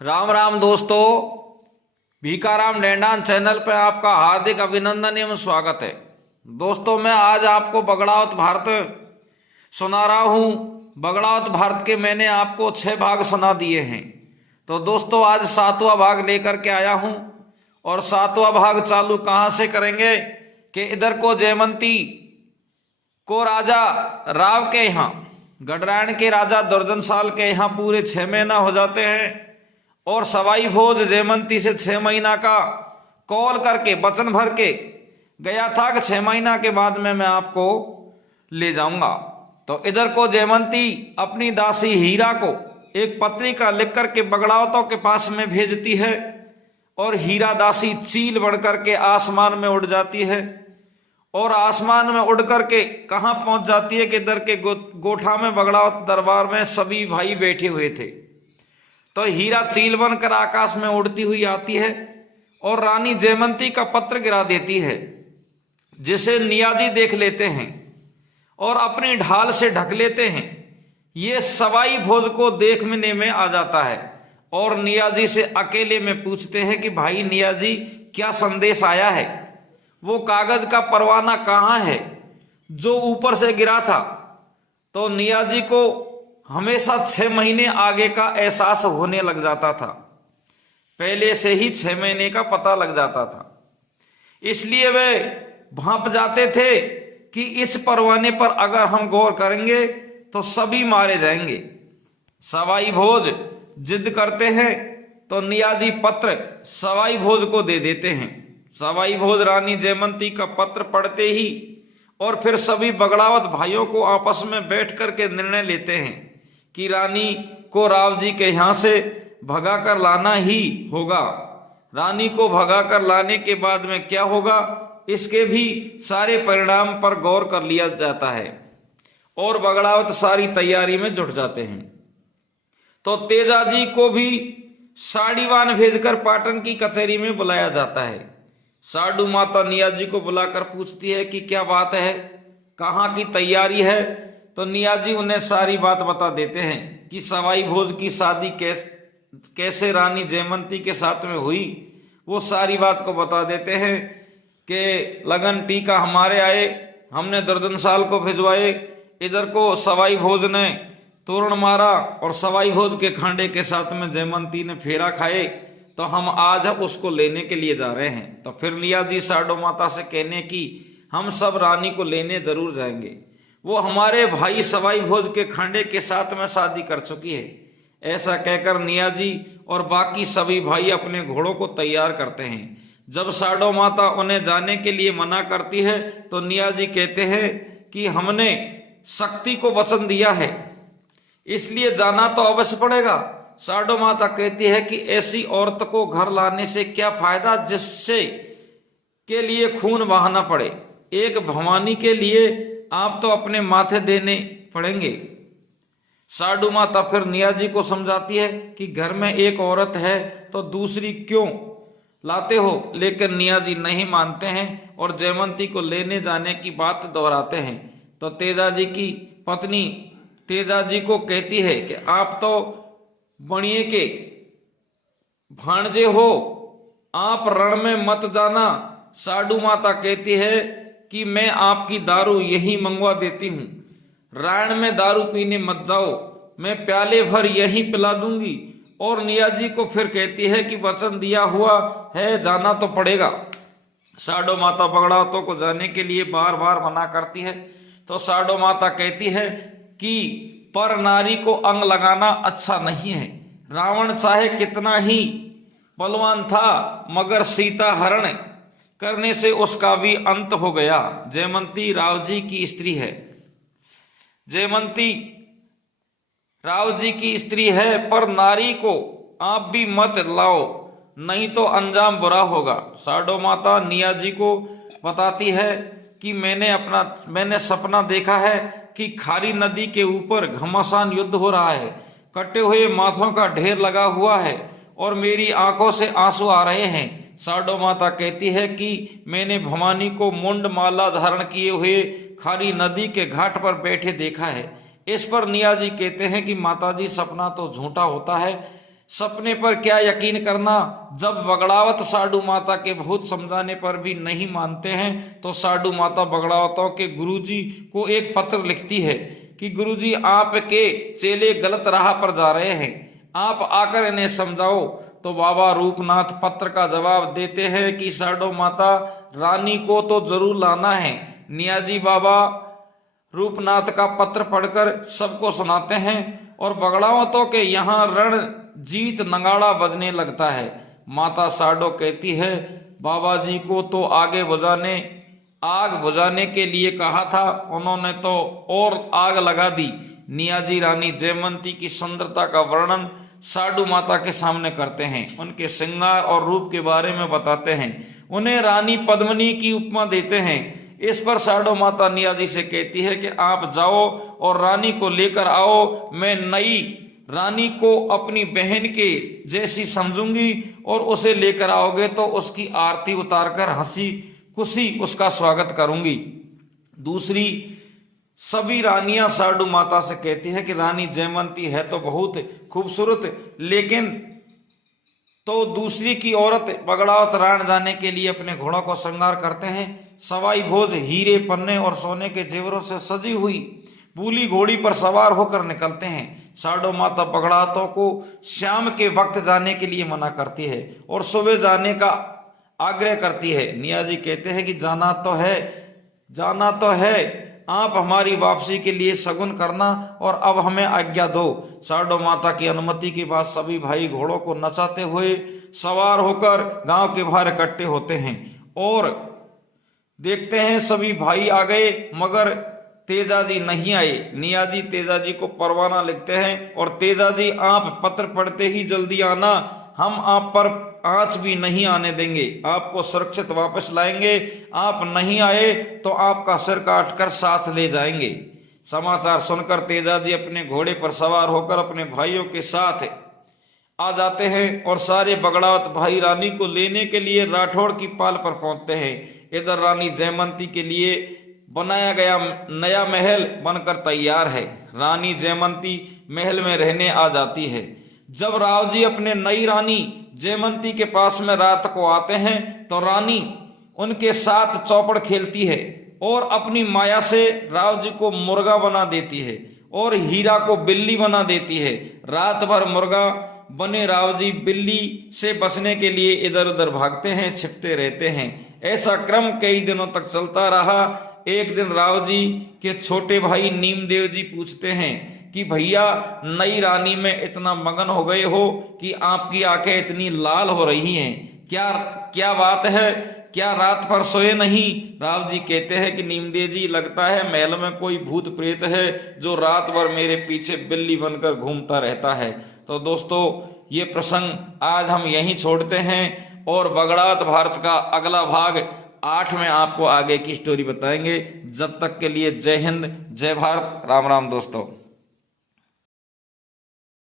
राम राम दोस्तों, भीखाराम डेंडान चैनल पर आपका हार्दिक अभिनंदन एवं स्वागत है। दोस्तों, मैं आज आपको बगड़ावत भारत सुना रहा हूँ। बगड़ावत भारत के मैंने आपको 6 भाग सुना दिए हैं। तो दोस्तों, आज 7वां भाग लेकर के आया हूँ। और 7वां भाग चालू कहाँ से करेंगे कि इधर को जयमंती को राजा राव के यहाँ, गडरायण के राजा दुर्जन साल के यहाँ पूरे 6 महीना हो जाते हैं। और सवाई भोज जयमंती से 6 महीना का कॉल करके वचन भर के गया था कि 6 महीना के बाद में मैं आपको ले जाऊंगा। तो इधर को जयमंती अपनी दासी हीरा को एक पत्रिका लिख करके बगड़ावतों के पास में भेजती है। और हीरा दासी चील बढ़ करके आसमान में उड़ जाती है। और आसमान में उड़ करके कहाँ पहुंच जाती है कि इधर के गोठा में बगड़ावत दरबार में सभी भाई बैठे हुए थे। तो हीरा चील बनकर आकाश में उड़ती हुई आती है और रानी जयमंती का पत्र गिरा देती है, जिसे नियाजी देख लेते हैं और अपनी ढाल से ढक लेते हैं। ये सवाई भोज को देखने में आ जाता है और नियाजी से अकेले में पूछते हैं कि भाई नियाजी, क्या संदेश आया है? वो कागज का परवाना कहाँ है जो ऊपर से गिरा था? तो नियाजी को हमेशा 6 महीने आगे का एहसास होने लग जाता था। पहले से ही 6 महीने का पता लग जाता था। इसलिए वे भांप जाते थे कि इस परवाने पर अगर हम गौर करेंगे तो सभी मारे जाएंगे। सवाई भोज जिद करते हैं तो नियाजी पत्र सवाई भोज को दे देते हैं। सवाई भोज रानी जयमंती का पत्र पढ़ते ही और फिर सभी बगड़ावत भाइयों को आपस में बैठ करके निर्णय लेते हैं कि रानी को राव जी के यहाँ से भगा कर लाना ही होगा। रानी को भगा कर लाने के बाद में क्या होगा, इसके भी सारे परिणाम पर गौर कर लिया जाता है। और बगड़ावत सारी तैयारी में जुट जाते हैं। तो तेजाजी को भी साड़ीवान भेजकर पाटन की कचहरी में बुलाया जाता है। साडू माता नियाजी को बुलाकर पूछती है कि क्या बात है, कहाँ की तैयारी है? तो नियाजी उन्हें सारी बात बता देते हैं कि सवाई भोज की शादी कैसे रानी जयमंती के साथ में हुई। वो सारी बात को बता देते हैं कि लगन टीका हमारे आए, हमने दुर्जन साल को भिजवाए, इधर को सवाई भोज ने तोरण मारा और सवाई भोज के खांडे के साथ में जयमंती ने फेरा खाए। तो हम आज उसको लेने के लिए जा रहे हैं। तो फिर नियाजी साडो माता से कहने की हम सब रानी को लेने जरूर जाएंगे। वो हमारे भाई सवाई भोज के खांडे के साथ में शादी कर चुकी है। ऐसा कहकर नियाजी और बाकी सभी भाई अपने घोड़ों को तैयार करते हैं। जब साडो माता उन्हें जाने के लिए मना करती है तो नियाजी कहते हैं कि हमने शक्ति को वचन दिया है, इसलिए जाना तो अवश्य पड़ेगा। साडो माता कहती है कि ऐसी औरत को घर लाने से क्या फायदा जिससे के लिए खून बहाना पड़े। एक भवानी के लिए आप तो अपने माथे देने पड़ेंगे। साडू माता फिर नियाजी को समझाती है कि घर में एक औरत है तो दूसरी क्यों लाते हो, लेकिन नियाजी नहीं मानते हैं और जयमंती को लेने जाने की बात दोहराते हैं। तो तेजाजी की पत्नी तेजाजी को कहती है कि आप तो बणिए के भांजे हो, आप रण में मत जाना। साडू माता कहती है कि मैं आपकी दारू यही मंगवा देती हूँ, रायण में दारू पीने मत जाओ, मैं प्याले भर यही पिला दूंगी। और नियाजी को फिर कहती है कि वचन दिया हुआ है, जाना तो पड़ेगा। साडो माता बगड़ावतों को जाने के लिए बार बार मना करती है। तो साडो माता कहती है कि पर नारी को अंग लगाना अच्छा नहीं है। रावण चाहे कितना ही बलवान था, मगर सीता हरण करने से उसका भी अंत हो गया। जयमंती राव जी की स्त्री है। जयमंती राव जी की स्त्री है, पर नारी को आप भी मत लाओ, नहीं तो अंजाम बुरा होगा। साडो माता नियाजी को बताती है कि मैंने सपना देखा है कि खारी नदी के ऊपर घमासान युद्ध हो रहा है, कटे हुए माथों का ढेर लगा हुआ है और मेरी आंखों से आंसू आ रहे हैं। साडो माता कहती है कि मैंने भवानी को मुंड माला धारण किए हुए खारी नदी के घाट पर बैठे देखा है। इस पर नियाजी कहते हैं कि माताजी सपना तो झूठा होता है, सपने पर क्या यकीन करना। जब बगड़ावत साडू माता के बहुत समझाने पर भी नहीं मानते हैं तो साडू माता बगड़ावतों के गुरुजी को एक पत्र लिखती है कि गुरुजी आपके चेले गलत राह पर जा रहे हैं, आप आकर इन्हें समझाओ। तो बाबा रूपनाथ पत्र का जवाब देते हैं कि साडू माता रानी को तो जरूर लाना है। नियाजी बाबा रूपनाथ का पत्र पढ़कर सबको सुनाते हैं और बगड़ावतों के यहाँ रण जीत नगाड़ा बजने लगता है। माता साडो कहती है बाबा जी को तो आग बुझाने के लिए कहा था, उन्होंने तो और आग लगा दी। नियाजी रानी जयमंती की सुंदरता का वर्णन साडू माता के सामने करते हैं, उनके श्रृंगार और रूप के बारे में बताते हैं, उन्हें रानी पद्मिनी की उपमा देते हैं। इस पर साडो माता नियाजी से कहती है कि आप जाओ और रानी को लेकर आओ, मैं नई रानी को अपनी बहन के जैसी समझूंगी और उसे लेकर आओगे तो उसकी आरती उतारकर हंसी खुशी उसका स्वागत करूंगी। दूसरी सभी रानियां साडू माता से कहती है कि रानी जयमंती है तो बहुत खूबसूरत, लेकिन तो दूसरी की औरत बगड़ावत राण जाने के लिए अपने घोड़ों को श्रृंगार करते हैं। सवाई भोज हीरे पन्ने और सोने के जेवरों से सजी हुई बूली घोड़ी पर सवार होकर निकलते हैं। साडो माता बगड़ावतों को शाम के वक्त जाने के लिए मना करती है और सुबह जाने का आग्रह करती है। नियाजी कहते हैं कि जाना तो है, आप हमारी वापसी के लिए शगुन करना और अब हमें आज्ञा दो। साडो माता की अनुमति के बाद सभी भाई घोड़ों को नचाते हुए सवार होकर गांव के बाहर इकट्ठे होते हैं और देखते हैं सभी भाई आ गए मगर तेजाजी नहीं आए। नियाजी तेजाजी को परवाना लिखते हैं और तेजाजी आप पत्र पढ़ते ही जल्दी आना, हम आप पर आंच भी नहीं आने देंगे, आपको सुरक्षित वापस लाएंगे, आप नहीं आए तो आपका सिर काटकर साथ ले जाएंगे। समाचार सुनकर तेजाजी अपने घोड़े पर सवार होकर अपने भाइयों के साथ आ जाते हैं और सारे बगड़ावत भाई रानी को लेने के लिए राठौड़ की पाल पर पहुंचते हैं। इधर रानी जयमंती के लिए बनाया गया नया महल बनकर तैयार है। रानी जयमंती महल में रहने आ जाती है। जब राव जी अपने नई रानी जयमंती के पास में रात को आते हैं तो रानी उनके साथ चौपड़ खेलती है और अपनी माया से राव जी को मुर्गा बना देती है और हीरा को बिल्ली बना देती है। रात भर मुर्गा बने राव जी बिल्ली से बचने के लिए इधर उधर भागते हैं, छिपते रहते हैं। ऐसा क्रम कई दिनों तक चलता रहा। एक दिन राव जी के छोटे भाई नीमदेव जी पूछते हैं कि भैया नई रानी में इतना मगन हो गए हो कि आपकी आंखें इतनी लाल हो रही हैं, क्या बात है, क्या रात भर सोए नहीं? राव जी कहते हैं कि नीमदेव जी लगता है महल में कोई भूत प्रेत है जो रात भर मेरे पीछे बिल्ली बनकर घूमता रहता है। तो दोस्तों ये प्रसंग आज हम यहीं छोड़ते हैं और बगड़ावत भारत का अगला भाग 8 में आपको आगे की स्टोरी बताएंगे। जब तक के लिए जय हिंद, जय भारत, राम राम दोस्तों।